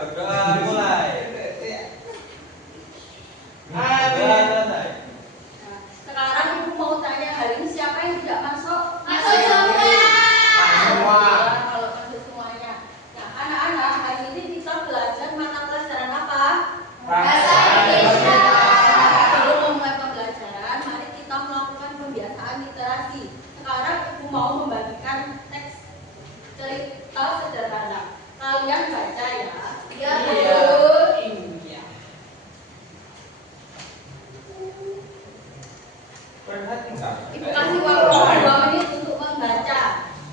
berdoa mulai. Nah, sekarang ibu mau tanya, hari ini siapa yang tidak masuk? Masuk semua. Kalau masuk semuanya. Nah, anak-anak, hari ini kita belajar mata pelajaran apa? Bahasa Indonesia. Sebelum memulai pembelajaran, mari kita melakukan pembiasaan literasi. Sekarang ibu mau membagikan teks cerita sederhana. Kalian baca ya. Iya, Bu. Ibu kasih waktu 2 menit untuk membaca.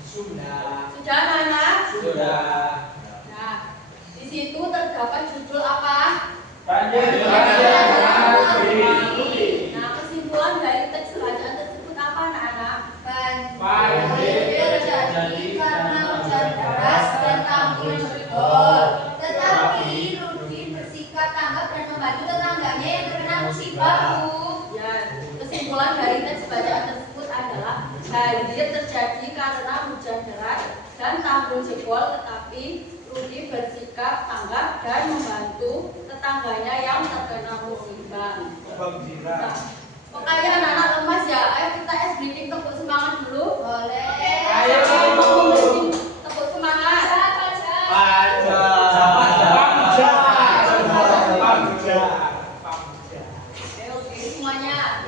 Sudah. Sudah, anak? Sudah. Nah, di situ terdapat judul apa? Nah, kesimpulan dari teks bacaan tersebut apa, anak-anak? Banjir terjadi karena hujan deras dan tanggul jebol. Tetapi Rudi bersikap tanggap dan membantu tetangganya yang terkena musibah, Bu. Ya, kesimpulan dari teks bacaan tersebut adalah banjir terjadi karena hujan deras dan tanggul jebol, tetapi Rudi bersikap tanggap dan membantu tetangganya yang terkena musibah. Nah, pokoknya anak-anak lemas ya, ayo kita breathing tepuk semangat dulu. Boleh. Ayo. Tepuk semangat. Oke, semuanya.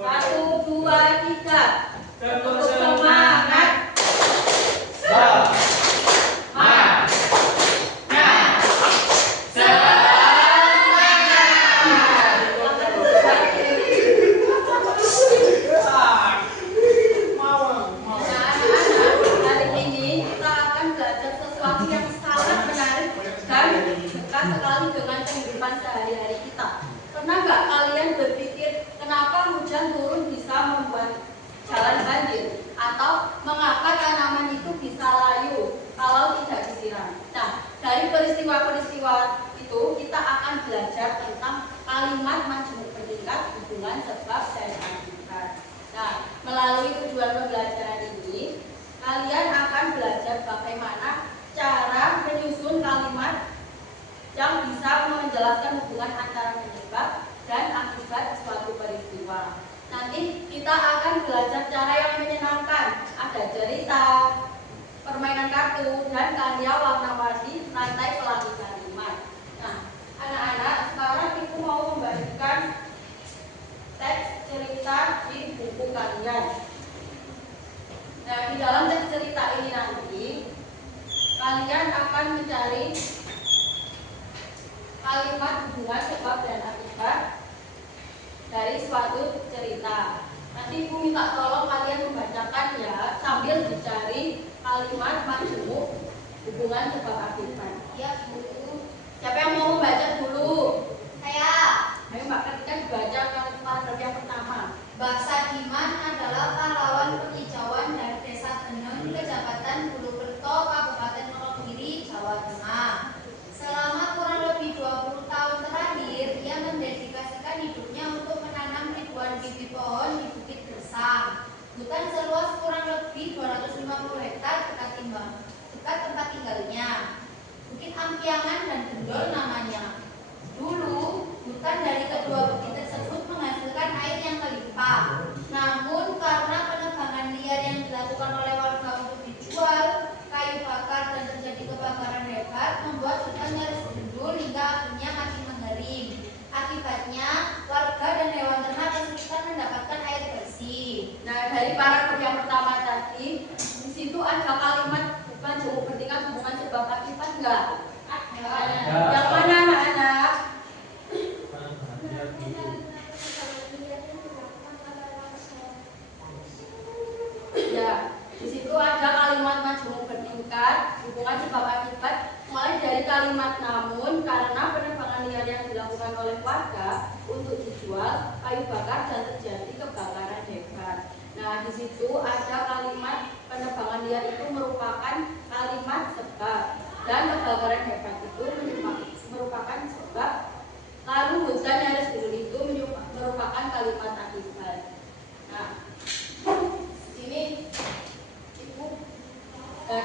Satu, dua, tiga. Tepuk semangat. Hari ini kita akan belajar sesuatu yang sangat menarik dan dekat sekali dengan kehidupan sehari-hari kita. Pernah nggak kalian berpikir kenapa hujan turun bisa membuat jalan banjir? Atau mengapa tanaman itu bisa layu kalau tidak disiram? Nah, dari peristiwa-peristiwa itu kita akan belajar tentang kalimat majemuk bertingkat, hubungan sebab dan akibat. Nah, melalui tujuan pembelajaran ini, kalian akan belajar bagaimana cara menyusun kalimat yang bisa menjelaskan hubungan antara penyebab dan akibat suatu peristiwa. Nanti kita akan belajar cara yang menyenangkan, ada cerita, permainan kartu, dan karya warna-warni rantai pelangi kalimat. Nah, anak-anak, sekarang ibu mau membagikan teks cerita di buku kalian. Nah, di dalam teks cerita ini nanti kalian akan mencari kalimat hubungan sebab dan akibat dari suatu cerita. Nanti ibu minta tolong kalian membacakan ya sambil dicari kalimat majemuk hubungan sebab akibat. Ya, Bu. Siapa yang mau membaca dulu? Saya. Ayo Mbak Ketika dibaca paragraf yang pertama. Mbak Sadiman adalah pahlawan penghijauan dari Desa Tenun, Kecamatan Bulukerto, Kabupaten Wonogiri, Jawa Tengah. Selama kurang lebih 20 tahun terakhir, ia mendedikasikan hidupnya untuk menanam ribuan bibit pohon di Bukit Gersang. Hutan seluas kurang lebih 250 hektar dekat tempat tinggalnya. Bukit Ampiangan dan Gendol namanya. Dulu, hutan dari kedua bukit tersebut menghasilkan air yang melimpah. Namun, karena penebangan liar yang dilakukan oleh warga untuk dijual, kayu bakar dan terjadi kebakaran hebat membuat hutan nyaris gundul hingga akhirnya makin mengering. Akibatnya, warga dan hewan ternak kesulitan mendapatkan air bersih. Nah, dari paragraf yang pertama tadi, di situ ada kalimat bukan jumlah bertingkat hubungan sebab akibat enggak? Yang mana anak-anak? Ya, di situ ada kalimat majemuk bertingkat hubungan sebab akibat, mulai dari kalimat namun karena penebangan liar yang dilakukan oleh warga untuk dijual, kayu bakar dan terjadi kebakaran hebat. Nah, di situ ada kalimat penebangan liar itu merupakan kalimat sebab dan kebakaran hebat itu merupakan sebab. Lalu hujan nyaris gundul itu kalimat akibat. Nah,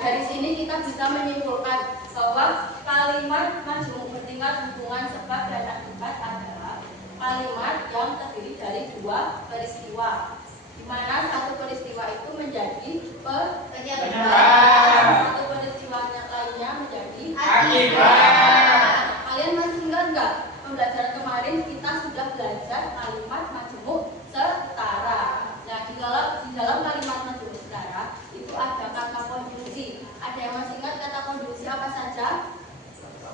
dari sini kita bisa menyimpulkan bahwa kalimat majmuk bertingkat hubungan sebab dan akibat adalah kalimat yang terdiri dari dua peristiwa, di mana satu peristiwa itu menjadi penyebab, satu peristiwa lainnya menjadi akibat. Kalian masih ingat nggak pembelajaran kemarin kita sudah belajar kalimat majmuk setara. Nah, di dalam kalimat majmuk setara itu ada kata konjungsi. Ada yang masih ingat kata konjungsi apa saja?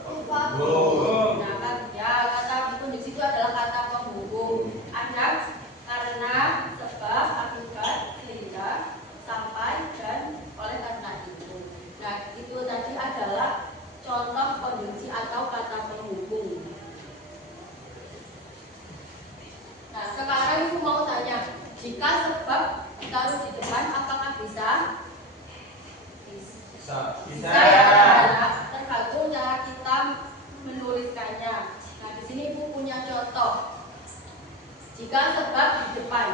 Nah, kata konjungsi itu adalah kata penghubung. Ada karena, sebab, akibat, sehingga, sampai, dan oleh karena itu. Nah, itu tadi adalah contoh konjungsi atau kata penghubung. Nah, sekarang ibu mau tanya, jika sebab ditaruh di depan, apakah bisa? Bisa ya, anak-anak. Tergantung cara kita menuliskannya. Nah, di sini ibu punya contoh. Jika sebab di depan,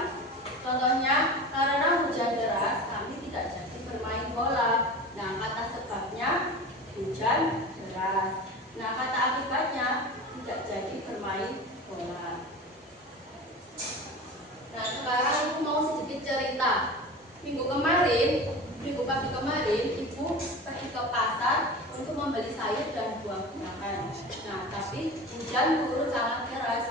contohnya karena hujan deras, kami tidak jadi bermain bola. Nah, kata sebabnya hujan deras. Nah, kata akibatnya tidak jadi bermain bola. Nah, sekarang ibu mau sedikit cerita. Minggu pagi kemarin, ibu pergi ke pasar untuk membeli sayur dan buah-buahan. Nah, tapi hujan turun sangat deras,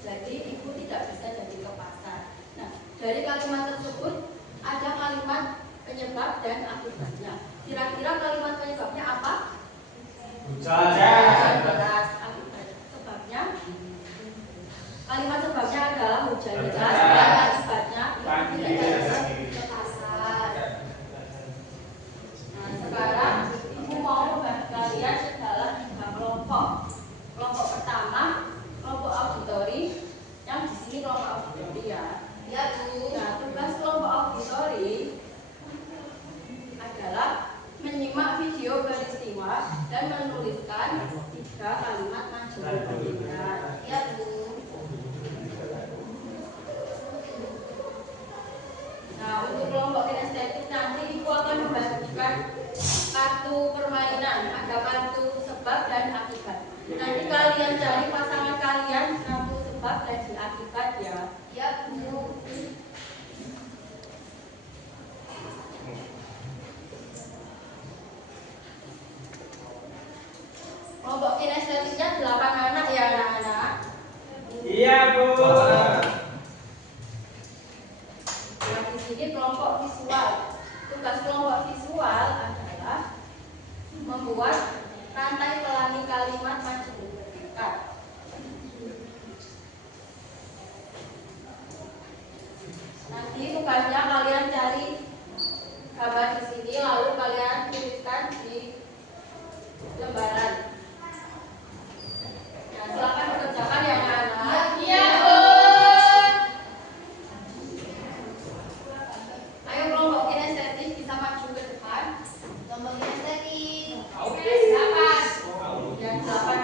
jadi ibu tidak bisa jadi ke pasar. Nah, dari kalimat tersebut ada kalimat penyebab dan akibatnya. Kira-kira kalimat penyebabnya apa? Hujan deras. Akibat sebabnya? Kalimat sebabnya adalah hujan deras. Dan akibatnya ibu tidak bisa ke pasar. Nah, sekarang ibu mau membahas kalian dalam 3 kelompok. Kelompok pertama, kelompok auditori, yang di sini kelompok auditori ya. Ya, Bu. Nah, tugas kelompok auditori adalah menyimak video peristiwa dan menuliskan 3 kalimat majmuk bertingkat. Ya, Bu. Nah, untuk kelompok kinestetik nanti ibu akan membagikan kartu permainan, ada kartu sebab dan akibat. Nanti kalian cari pasangan kalian kartu sebab dan akibat ya. Ya, Bu. Kelompok kinestetiknya 8 anak ya, anak-anak. Iya, Bu. Nah, di sini kelompok visual. Tugas kelompok visual adalah membuat rantai pelangi kalimat majmuk bertingkat. Nanti tugasnya kalian cari gambar di sini, lalu kalian tuliskan di lembaran. Nah, silakan dikerjakan ya, anak-anak. Iya, Bu. Ayo kelompok kinestetik bisa maju ke depan. Kelompok kinestetik. Oke, silakan. Ya, silakan.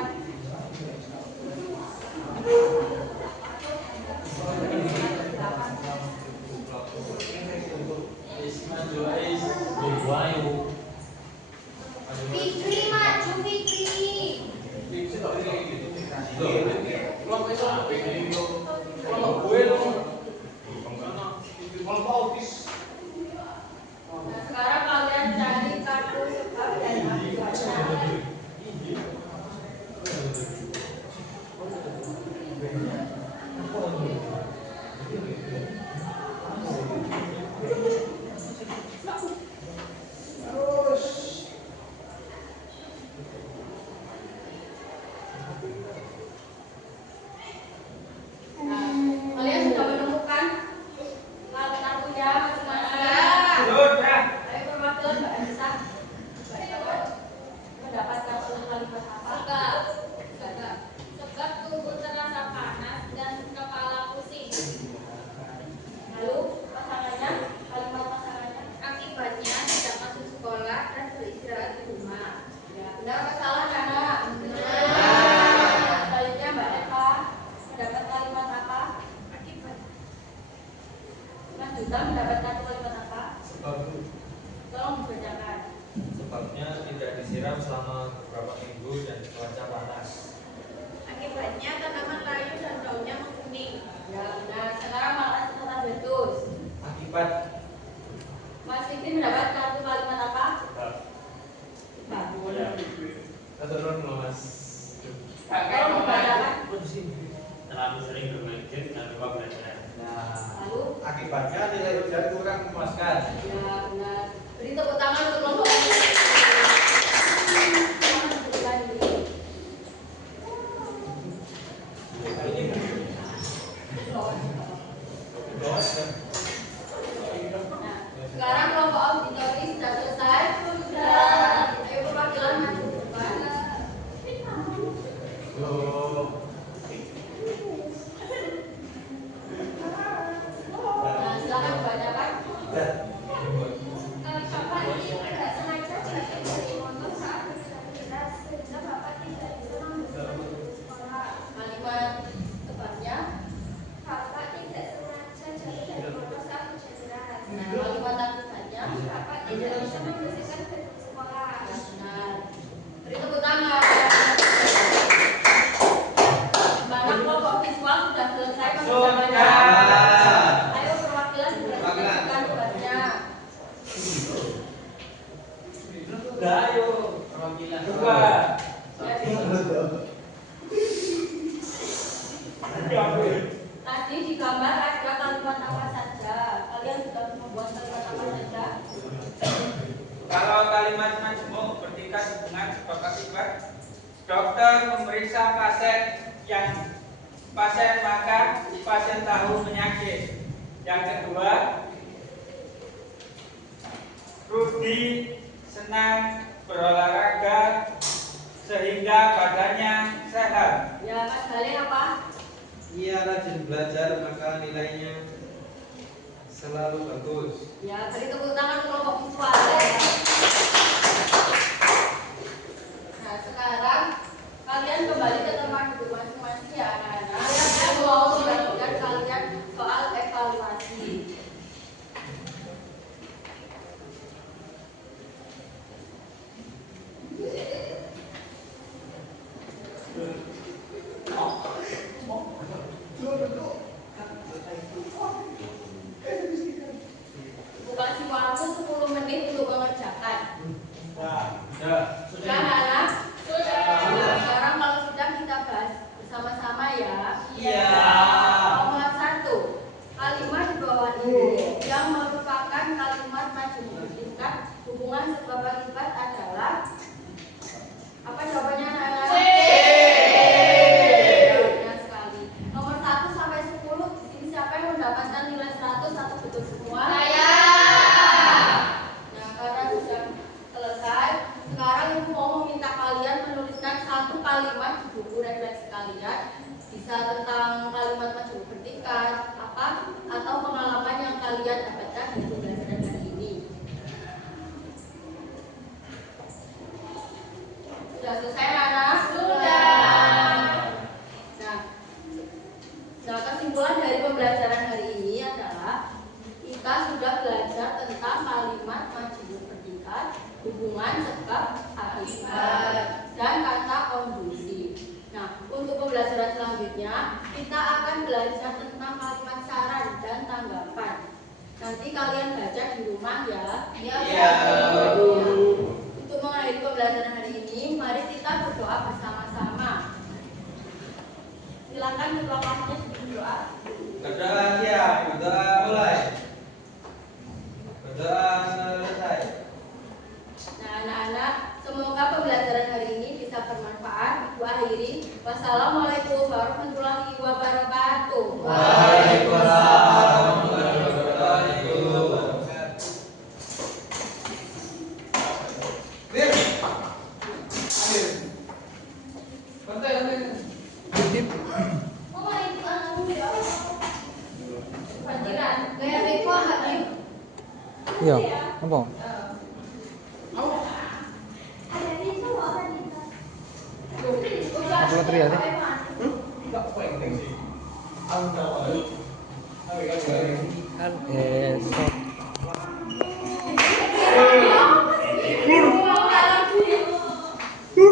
juta mendapat kartu kalimat apa? Sebab Tolong dibacakan. sebabnya tidak disiram selama beberapa minggu dan cuaca panas. Akibatnya tanaman layu dan daunnya menguning. Ya, benar. Sekarang malah kata betul. Akibat Mas Fikri mendapat kartu kalimat apa? sebab Bagus. ya. Keturun Mas. Tolong dibacakan. Terlalu sering bermain game dan lupa belajar. Nah, Lalu, akibatnya nilai ujian kurang memuaskan. ya benar. Beri tepuk tangan untuk kelompok ini. Tangan sebutkan ini. Nah, sekarang kelompok auditori sudah selesai. Sudah. Ayo perwakilan maju ke depan. Nah, silakan dibacakan. Bapak ini tidak sengaja jatuh dari motor saat beraktivitas sehingga Bapak tidak bisa melanjutkan ke sekolah. Kalimat tepatnya. Bapak tidak sengaja jatuh dari motor saat beristirahat. Nah, kalimat akibatnya. Bapak tidak bisa membersihkan gedung sekolah. Benar. Beri tepuk tangan. Mana kelompok visual sudah selesai pengerjaannya? Ayo perwakilan diperhatikan tugasnya. Udah ayo perwakilan dua. Tadi di gambar ada kalimat apa saja? Kalian sudah membuat kalimat apa saja? Kalau kalimat majmuk bertingkat hubungan sebab akibat, dokter memeriksa pasien maka pasien tahu penyakit. Yang kedua, Rudi senang berolahraga sehingga badannya sehat. Ya, Mas Halil apa? Ia rajin belajar maka nilainya selalu bagus. Ya, beri tepuk tangan kelompok visual. Nah, sekarang kalian kembali ke tempat duduk masing-masing ya, anak-anak. Saya mau membagikan kalian soal evaluasi. Kasih waktu 10 menit untuk mengerjakan. Sudah, anak? Sudah. Nah, sekarang kalau sudah kita bahas bersama-sama ya. Iya. Nomor 1, kalimat di bawah ini yang merupakan kalimat majmuk bertingkat hubungan sebab akibat adalah apa jawabannya, anak-anak? Benar sekali. Nomor 1 sampai 10 di sini siapa yang mendapatkan nilai 100 atau betul semua? Saya. Nah, karena sudah selesai, sekarang Ibu mau meminta kalian menuliskan satu kalimat di buku refleksi kalian. Bisa tentang kalimat majmuk bertingkat, apa atau pengalaman yang kalian dapatkan di pembelajaran hari ini. Sudah selesai, anak? Sudah. Nah, kesimpulan dari pembelajaran hari ini adalah kita sudah belajar tentang kalimat majmuk bertingkat, hubungan sebab akibat, dan kata konjungsi. Nah, untuk pembelajaran selanjutnya kita akan belajar tentang kalimat saran dan tanggapan. Nanti kalian baca di rumah ya. Iya. Untuk mengakhiri pembelajaran hari ini, mari kita berdoa bersama-sama. Silakan ketua kelasnya berdoa. Berdoa siap, berdoa mulai. Berdoa selesai. Nah, anak-anak, semoga pembelajaran hari ini bisa bermanfaat. Ibu akhiri. Wassalamualaikum warahmatullahi wabarakatuh. Waalaikumsalam warahmatullahi wabarakatuh. Oh, itu anakmu ya. Banjiran. Gaya beko Habib. Iya, apa? Ada itu apa nih? Apa tri ya? Enggak penting sih. Aku tahu. Tapi kan Kan esok